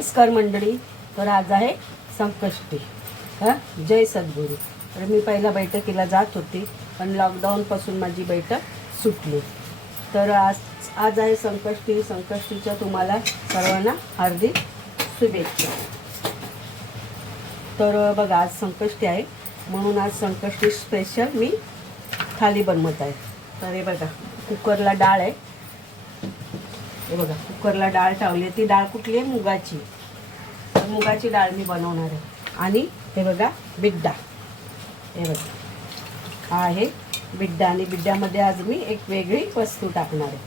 नमस्कार मंडळी. तर आज आहे संकष्टी. हां? जय सद्गुरू. तर मी पहिल्या बैठकीला जात होती पण लॉकडाऊनपासून माझी बैठक सुटली. तर आज आज आहे संकष्टी. संकष्टीच्या तुम्हाला सर्वांना हार्दिक शुभेच्छा. तर बघा आज संकष्टी आहे. म्हणून आज संकष्टी स्पेशल मी थाली बनवत आहे. तर हे बघा कुकरला डाळ आहे. हे बघा कुकरला डाळ टावली ती डाळ कुठली आहे? मुगाची. मुगाची डाळ मी बनवणार आहे. आणि हे बघा बिड्डा. हे बघा. हा आहे बिड्डा आणि बिड्ड्यामध्ये आज मी एक वेगळी वस्तू टाकणार आहे.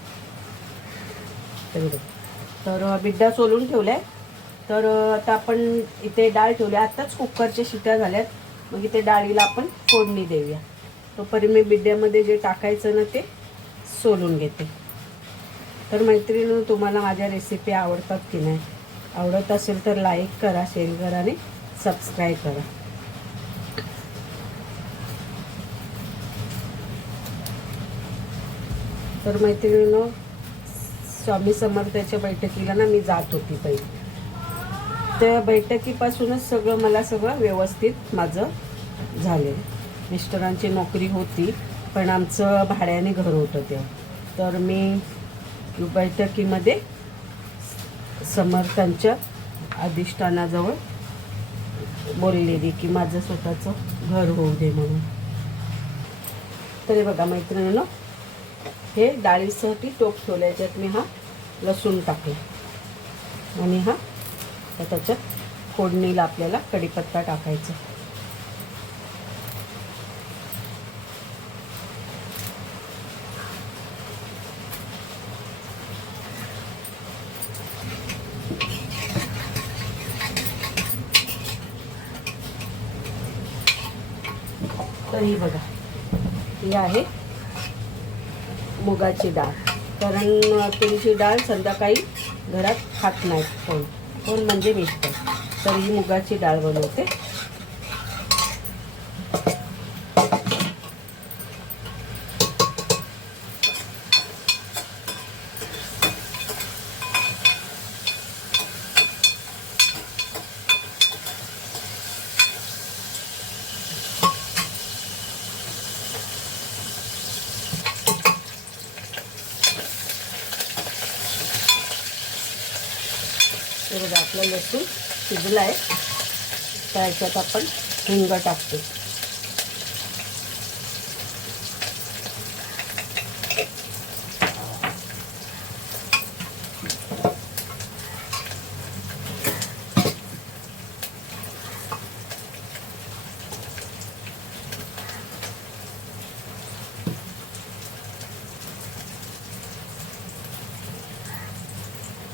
तर तर बिड्डा सोलून ठेवला आहे तर आता आपण इथे डाळ ठेवली. आत्ताच कुकरच्या शिट्या झाल्यात. मग इथे डाळीला आपण फोडणी देऊया. तोपर्यंत मी बिड्ड्यामध्ये जे टाकायचं ना ते सोलून घेते. तर मैत्रिणी तुम्हाला माझ्या रेसिपी आवडतात की नाही? आवडत असेल तर लाईक करा शेअर करा आणि सबस्क्राईब करा. तर मैत्रिणीनं स्वामी समर्थाच्या बैठकीला ना मी जात होती पहिले त्या बैठकीपासूनच सगळं मला सगळं व्यवस्थित माझं झाले मिस्टरांची नोकरी होती पण आमचं भाड्याने घर होतं तेव्हा. तर मी बैठकीमध्ये समर्थांच्या अधिष्ठानाजवळ बोललेली की माझं स्वतःचं घर होऊ दे म्हणून. तरी बघा मैत्रिणीनं हे डाळीसाठी टोप ठेवलं याच्यात मी हा लसूण टाकला. आणि हा तर त्याच्यात फोडणीला आपल्याला कढीपत्ता टाकायचा. ही बघा. ही आहे मुगाची डाळ. कारण तुरीची डाळ संध्याकाळी घरात खात नाहीत कोण. कोण म्हणजे मिस्टर. तर ही मुगाची डाळ बनवते हे बघा आपलं लसूण शिजलं आहे. त्याच्यात आपण हिंग टाकतो.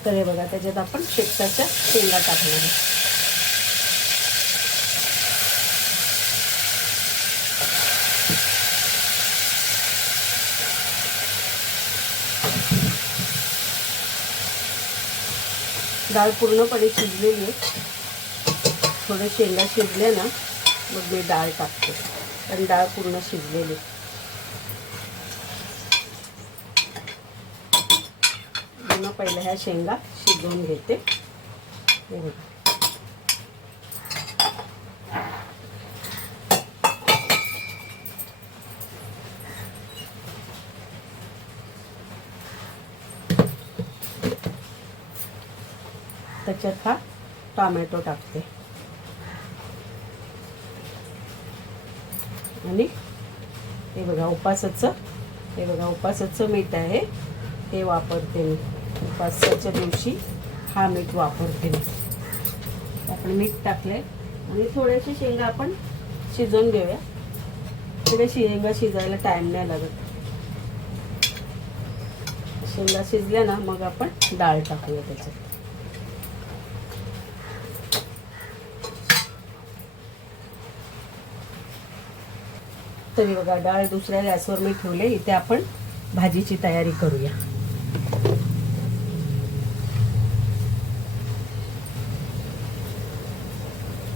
तर हे बघा त्याच्यात आपण शेकटाच्या शेंगा टाकणार आहे. डाळ पूर्णपणे शिजलेली आहे. थोडे शेंगा शिजले ना मग मी डाळ टाकते. कारण डाळ पूर्ण शिजलेली आहे. पुन्हा पहिल्या ह्या शेंगा शिजवून घेते. त्याच्यात हा टोमॅटो टाकते. आणि हे बघा उपासाचं हे बघा उपासाचं मीठ आहे. हे वापरते मी. उपासाच्या दिवशी हा मीठ वापरते. मी आपण मीठ टाकले आणि थोड्याशा शेंगा आपण शिजवून घेऊया. थोड्या शेंगा शिजायला टाईम नाही लागत. शेंगा शिजल्या ना मग आपण डाळ टाकूया त्याच्यात. तरी बघा डाळ दुसऱ्या गॅसवर मी ठेवले. इथे आपण भाजीची तयारी करूया.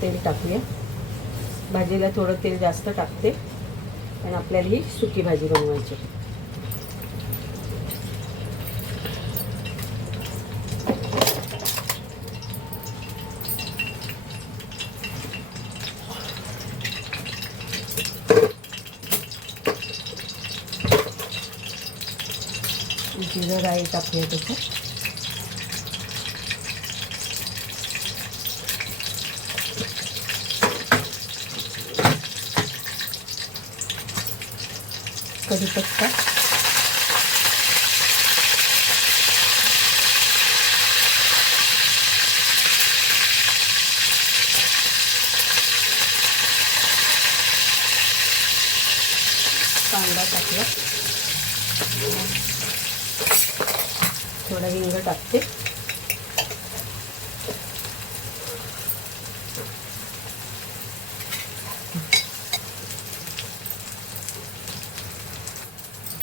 तेल टाकूया. भाजीला थोडं तेल जास्त टाकते. आणि आपल्याला ही सुकी भाजी बनवायची जिरं राई टाकूया तसं कढीपत्ता कांदा टाकला थोडा हिंग टाकते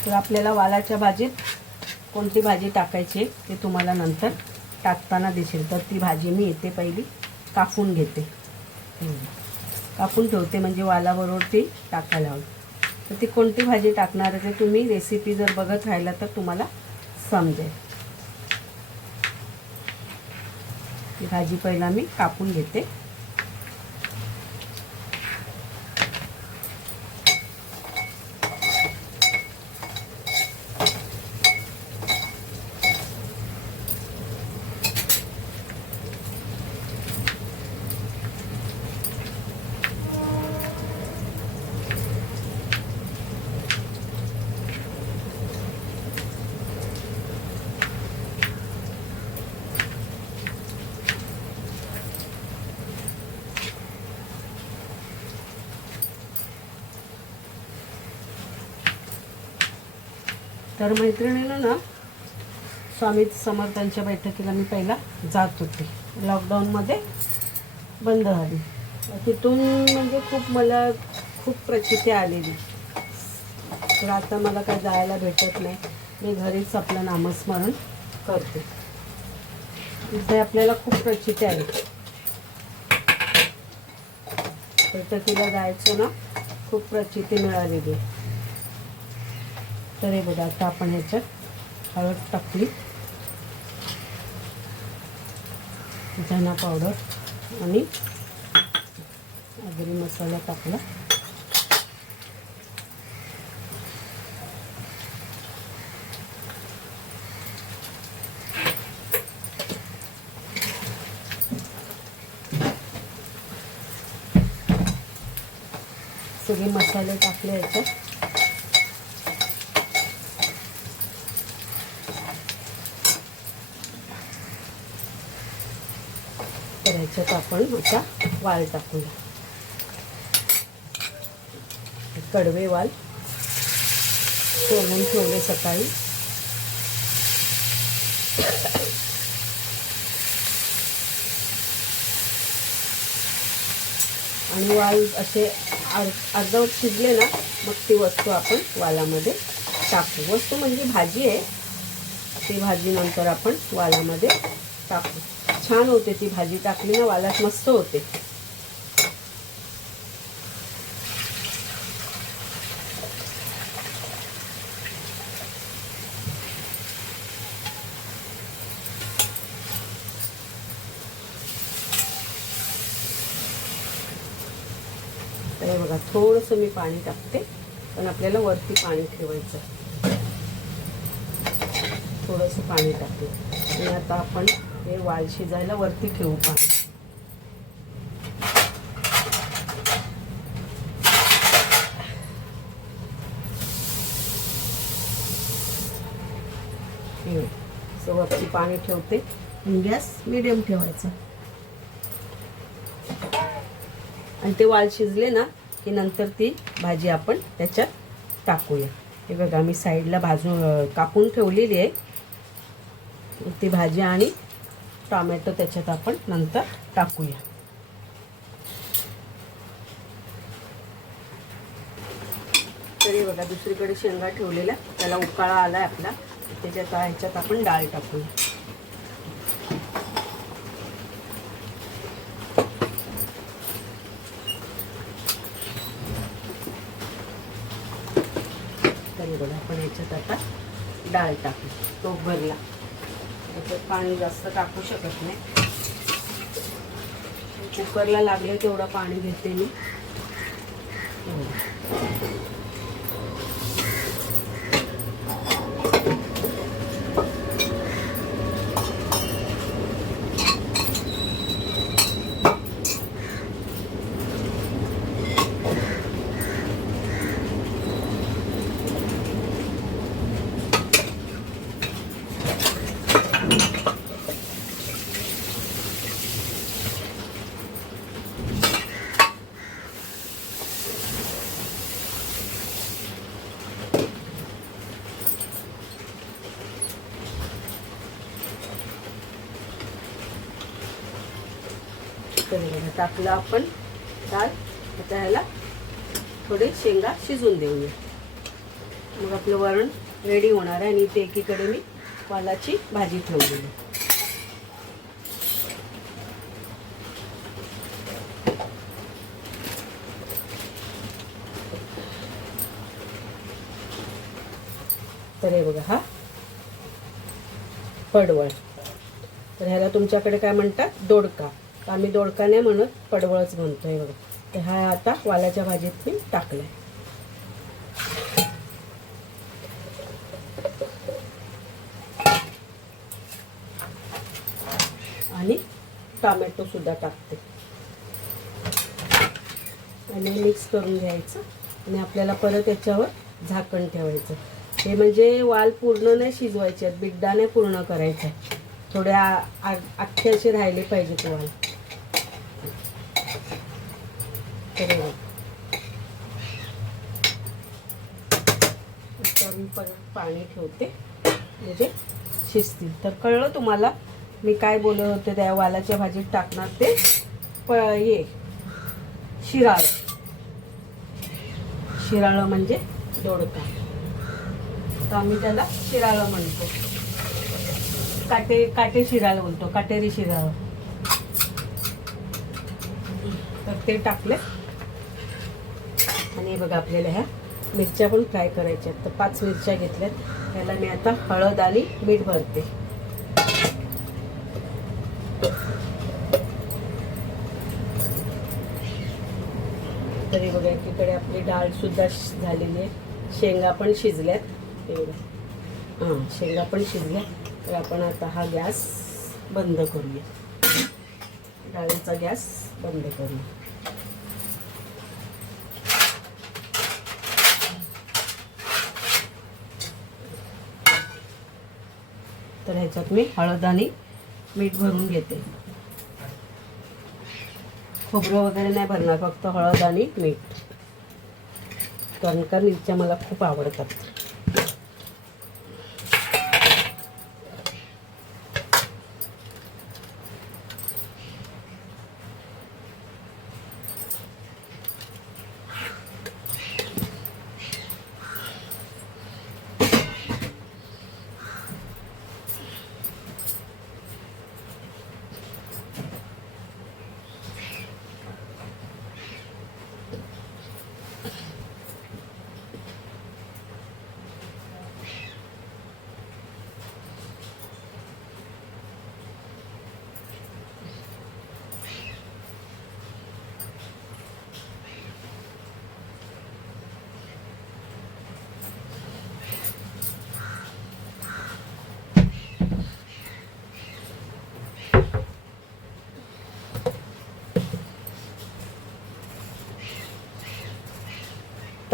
तर आपल्याला वालाच्या भाजीत कोणती भाजी टाकायची ते तुम्हाला नंतर टाकताना दिसेल. तर ती भाजी मी येते पहिली कापून घेते. कापून ठेवते म्हणजे वालाबरोबर ती टाकायला हवी. तर ती कोणती भाजी टाकणार आहे ते तुम्ही रेसिपी जर बघत राहिला तर तुम्हाला समजेल. ती भाजी पहिला मी कापून घेते. तर मैत्रिणीनं ना स्वामी समर्थांच्या बैठकीला मी पहिला जात होते. लॉकडाऊनमध्ये बंद झाली. तिथून म्हणजे खूप मला खूप प्रचिती आलेली. तर आता मला काय जायला भेटत नाही. मी घरीच आपलं नामस्मरण करते. इथे आपल्याला खूप प्रचिती आहे. बैठकीला जायचं ना खूप प्रचिती मिळालेली आहे. तर हे बघा आता आपण ह्याच्यात हळद टाकली. धना पावडर आणि आगरी मसाला टाकला. सगळे मसाले टाकले याच्यात. याच्यात आपण आता वाल टाकूया. कडवे वाल सोलून ठेवले सकाळी. आणि वाल असे अर् अर्धवट शिजले ना मग ती वस्तू आपण वालामध्ये टाकू. वस्तू म्हणजे भाजी आहे. ती भाजी नंतर आपण वालामध्ये टाकू. छान होते ती भाजी टाकली ना वालात मस्त होते. हे बघा थोडंसं मी पाणी टाकते पण आपल्याला वरती पाणी ठेवायचं थोडंसं पाणी टाकते. आणि आता आपण हे वाल शिजायला वरती ठेवू पाणी. सो वरती पाणी ठेवते. गॅस मिडियम ठेवायचा. आणि ते वाल शिजले ना की नंतर ती भाजी आपण त्याच्यात टाकूया. हे बघा मी साईडला भाजून कापून ठेवलेली आहे. ती भाजी आणि टॉमॅटो त्याच्यात आपण नंतर टाकूया. तरी बघा दुसरीकडे शेंगा ठेवलेल्या त्याला उकाळा आलाय आपला त्याच्यात ह्याच्यात आपण डाळ टाकूया. तरी बघा आपण ह्याच्यात आता डाळ टाकू तो भरला पाणी जास्त टाकू शकत नाही. कुकरला लागले तेवढं पाणी घेते मी. टाकलं आपण डाळ. आता ह्याला थोडे शेंगा शिजून देऊया. मग आपलं वरण रेडी होणार आहे आणि ते एकीकडे मी वालाची भाजी ठेवलेली. तर हे बघा हा. पडवळ. तर ह्याला तुमच्याकडे काय म्हणतात? दोडका. तर आम्ही दोडका नाही म्हणत पडवळच म्हणतोय बघा. तर हा आता वालाच्या भाजीत मी टाकलाय. टोमॅटो सुद्धा टाकते. आणि मिक्स करून घ्यायचं. आणि आपल्याला परत याच्यावर झाकण ठेवायचं. हे म्हणजे वाल पूर्ण नाही शिजवायचे आहेत बिड्डा नाही पूर्ण करायचा आहे थोड्या आ- अख्खे असे राहिले पाहिजेत वाल. मी परत पाणी ठेवते. म्हणजे शिजतील. तर कळलं तुम्हाला? मी काय बोलत होते त्या वालाच्या भाजीत टाकणार ते? प ये. शिराळ. शिराळं म्हणजे दोडका. तर आम्ही त्याला शिराळं म्हणतो. काटे काटे शिराळं बोलतो काटेरी शिराळं. तर ते टाकले. आणि बघा आपल्याला ह्या मिरच्या पण फ्राय करायच्या आहेत. तर पाच मिरच्या घेतल्यात. त्याला मी आता हळद आणि मीठ भरते. तरी बघा एकीकडे आपली डाळ सुद्धा झालेली आहे. शेंगा पण शिजल्यात. बघा हां. शेंगा पण शिजल्या. तर आपण आता हा गॅस बंद करूया. डाळीचा गॅस बंद करूया. तर ह्याच्यात मी हळद आणि मीठ भरून घेते. खोबरं वगैरे नाही भरणार फक्त हळद आणि मीठ. कारण का मिरच्या मला खूप आवडतात.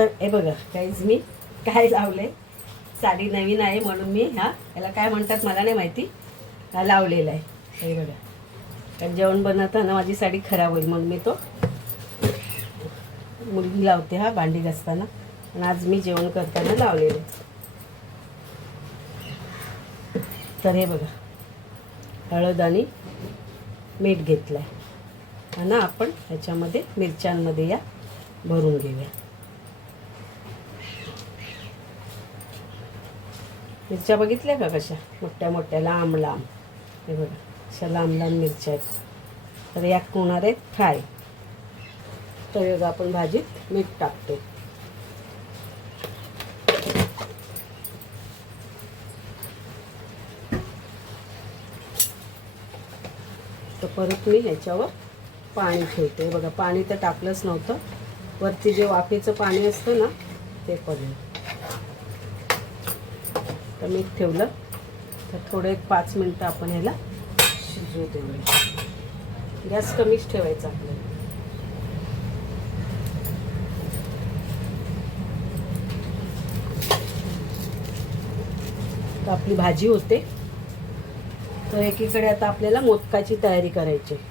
तर हे बघा काहीच मी काय लावले? साडी नवीन आहे म्हणून मी ह्या याला काय म्हणतात मला नाही माहिती हा लावलेला आहे. हे बघा. कारण जेवण बनवताना माझी साडी खराब होईल म्हणून मी तो मुलगी लावते हा भांडी घासताना. आणि आज मी जेवण करताना लावलेलं तर हे बघा हळद आणि मीठ घेतलं आहे आणि आपण ह्याच्यामध्ये मिरच्यांमध्ये या भरून घेऊया. मिरच्या बघितल्या का कशा? मोठ्या मोठ्या लांब लांब. हे बघा अशा लांब लांब मिरच्या आहेत. तर यात होणार आहेत फ्राय. तर बघा आपण भाजीत मीठ टाकतो तर परत मी ह्याच्यावर पाणी ठेवते. बघा पाणी तर टाकलंच नव्हतं. वरती जे वाफेचं पाणी असतं ना ते पडेल. तर मीठ ठेवलं. तर थोडं एक पाच मिनटं आपण ह्याला शिजवू देऊया. गॅस कमीच ठेवायचा आपल्याला. तर आपली भाजी होते. तर एकीकडे आता आपल्याला मोदकाची तयारी करायची आहे.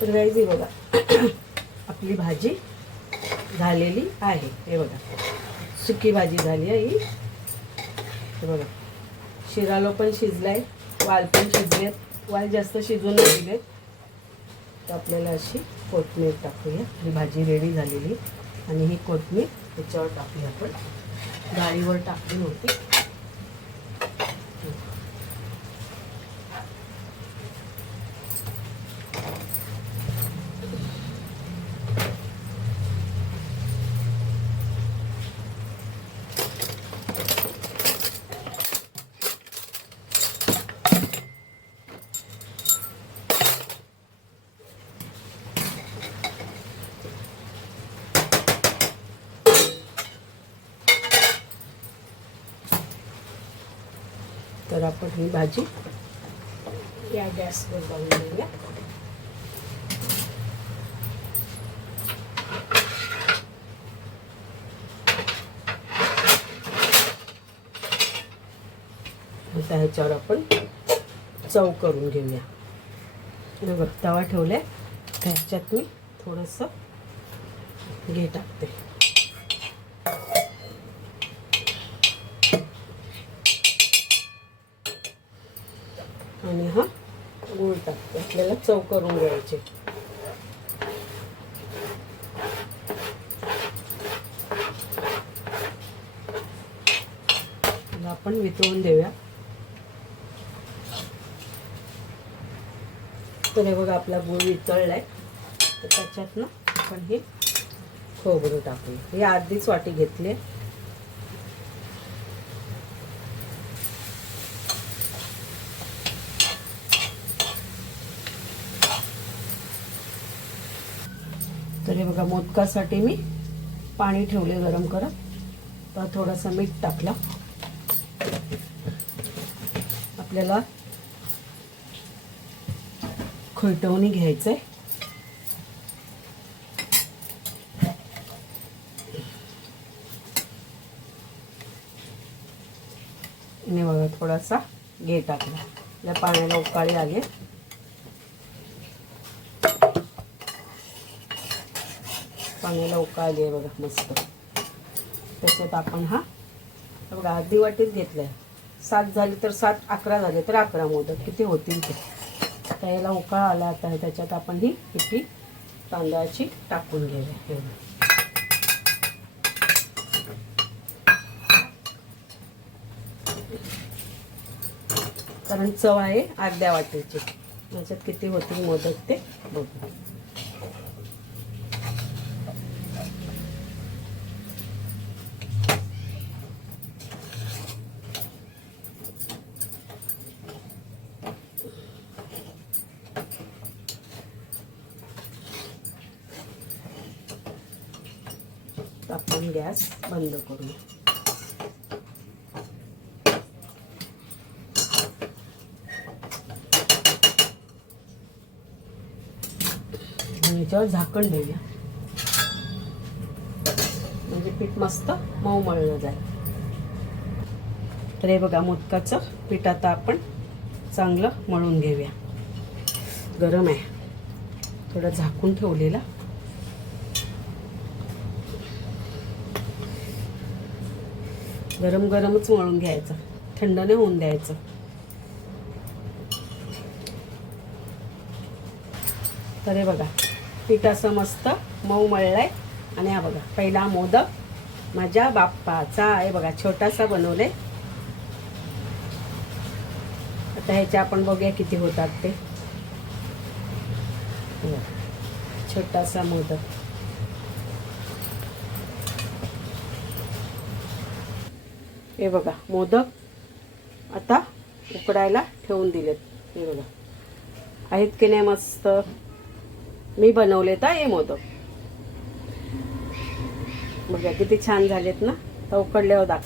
तर गाईजी बघा. आपली भाजी झालेली आहे. हे बघा. सुकी भाजी झाली आहे ही. हे बघा. शिरालो पण शिजलाय वाल पण शिजलेत. वाल जास्त शिजून नाही दिलेत तर आपल्याला अशी कोथमीर टाकूया. ही भाजी रेडी झालेली. आणि ही कोथमीर त्याच्यावर टाकूया आपण. डाळीवर टाकली होती. तर आपण ही भाजी या गॅसवर लावून देऊया आता ह्याच्यावर आपण चव करून घेऊया. बघ तवा ठेवलाय. ह्याच्यात मी थोडंसं घे टाकते. चव करून घ्यायचे. आपण वितळून देऊया. तर हे बघा आपला गुळ वितळलाय. तर त्याच्यात ना आपण हे खोबरं टाकूया. हे आधीच वाटी घेतली आहे. हे बघा मोदकासाठी मी पाणी ठेवले गरम करत तर थोडासा मीठ टाकला. आपल्याला खुलटवणी घ्यायचंय. आणि बघा थोडासा घे टाकला. या पाण्याला उकाळी आले. पाण्याला उकाळली आहे बघा मस्त. त्याच्यात आपण हा बघा अर्धी वाटीत घेतलं आहे सात झाले तर सात अकरा झाले तर अकरा मोदक. किती होतील ते? आता याला उकाळ आला आता त्याच्यात आपण ही पिठी तांदळाची टाकून घेऊया. हे कारण चव आहे अर्ध्या वाटीची. त्याच्यात किती होतील मोदक ते बघू तर आपण गॅस बंद करू याच्यावर झाकण देऊया म्हणजे पीठ मस्त मऊ मळलं जाईल. तर हे बघा मोदकाचं पीठ आता आपण चांगलं मळून घेऊया. गरम आहे. थोडं झाकून ठेवलेला. गरम गरमच मळून घ्यायचं. थंड नाही होऊन द्यायचं. तर हे बघा पीठ असं मस्त मऊ मळलंय. आणि हा बघा पहिला मोदक माझ्या बाप्पाचा आहे बघा छोटासा बनवले. आता ह्याच्या आपण बघूया किती होतात ते. छोटासा मोदक. हे बघा मोदक आता उकडायला ठेवून दिलेत. हे बघा. आहेत की नाही मस्त? मी बनवले तर हे मोदक. बघा किती छान झालेत ना? तर उकडल्यावर दाख